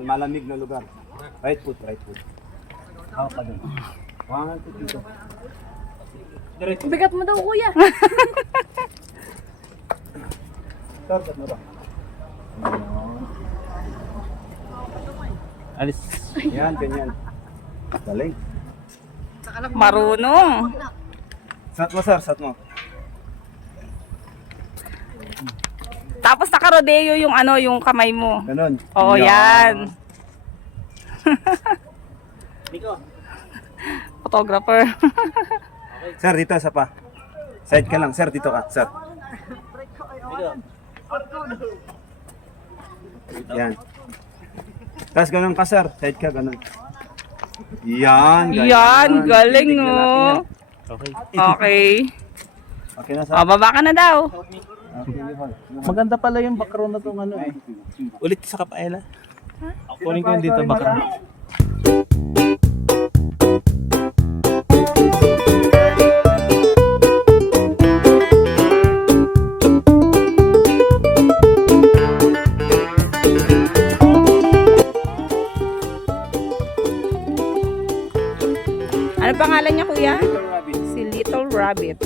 Malamig na lugar. Right foot, right foot. Hawak ka dun. 1, 2, 3. Diretso. Bigat mo daw, kuya. Start mo ba? Alis. Yan, ganyan. Galing. Marunong. Sat mo, sir. Sat mo. Tapos nakarodeo yung ano, yung kamay mo. Ganon. Oo, yan. Photographer. Sir, dito sa pa. Side ka lang. Sir, dito ka. Sir. Yan. Tapos ganun ka, sir. Side ka, ganun. Yan. Ganyan. Yan, galing Titignan natin oh. yan. Okay. Okay. Okay na, sir. O, baba ka na daw. Maganda pala yung background na itong ano eh. Ulit sa kapaela. Kunin ko yung dito background. Ano pangalan niya, kuya? Si Little Rabbit.